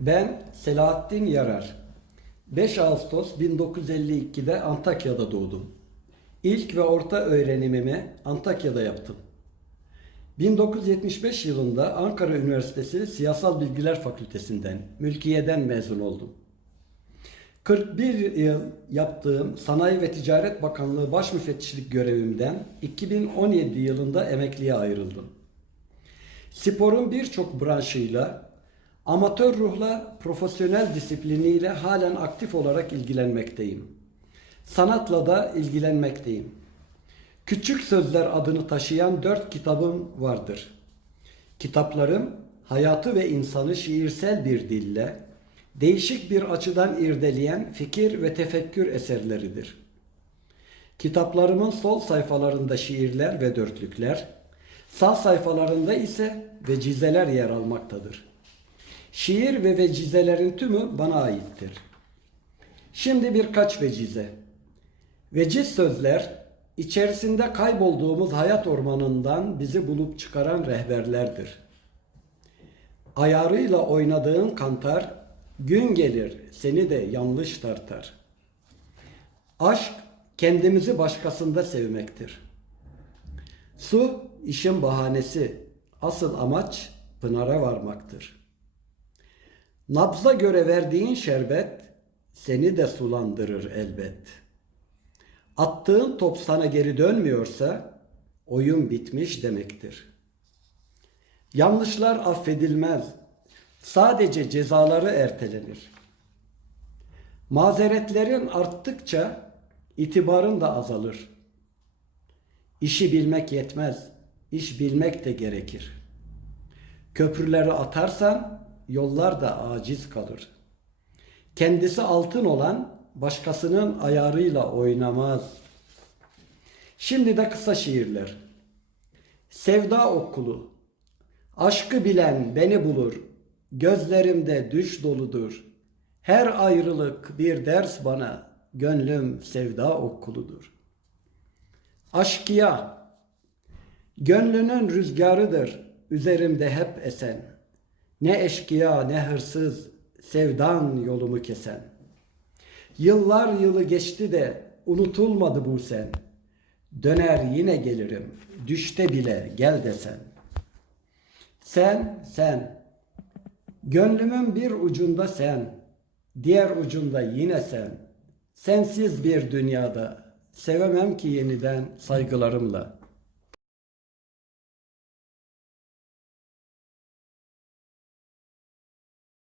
Ben Selahattin Yarar. 5 Ağustos 1952'de Antakya'da doğdum. İlk ve orta öğrenimimi Antakya'da yaptım. 1975 yılında Ankara Üniversitesi Siyasal Bilgiler Fakültesinden, mülkiyeden mezun oldum. 41 yıl yaptığım Sanayi ve Ticaret Bakanlığı Baş Müfettişlik görevimden 2017 yılında emekliye ayrıldım. Sporun birçok branşıyla amatör ruhla profesyonel disipliniyle halen aktif olarak ilgilenmekteyim. Sanatla da ilgilenmekteyim. Küçük Sözler adını taşıyan dört kitabım vardır. Kitaplarım hayatı ve insanı şiirsel bir dille, değişik bir açıdan irdeleyen fikir ve tefekkür eserleridir. Kitaplarımın sol sayfalarında şiirler ve dörtlükler, sağ sayfalarında ise vecizeler yer almaktadır. Şiir ve vecizelerin tümü bana aittir. Şimdi birkaç vecize. Veciz sözler, içerisinde kaybolduğumuz hayat ormanından bizi bulup çıkaran rehberlerdir. Ayarıyla oynadığın kantar, gün gelir seni de yanlış tartar. Aşk, kendimizi başkasında sevmektir. Su, işin bahanesi, asıl amaç pınara varmaktır. Nabza göre verdiğin şerbet, seni de sulandırır elbet. Attığın top sana geri dönmüyorsa, oyun bitmiş demektir. Yanlışlar affedilmez. Sadece cezaları ertelenir. Mazeretlerin arttıkça itibarın da azalır. İşi bilmek yetmez. iş bilmek de gerekir. Köprüleri atarsan yollar da aciz kalır. Kendisi altın olan başkasının ayarıyla oynamaz. Şimdi de kısa şiirler. Sevda okulu. Aşkı bilen beni bulur. Gözlerimde düş doludur. Her ayrılık bir ders bana. Gönlüm sevda okuludur. Aşkiya. Gönlünün rüzgarıdır. Üzerimde hep esen. Ne eşkıya ne hırsız. Sevdan yolumu kesen. Yıllar yılı geçti de unutulmadı bu sen. Döner yine gelirim. Düşte bile gel desen. Sen, sen. Gönlümün bir ucunda sen. Diğer ucunda yine sen. Sensiz bir dünyada sevemem ki yeniden saygılarımla.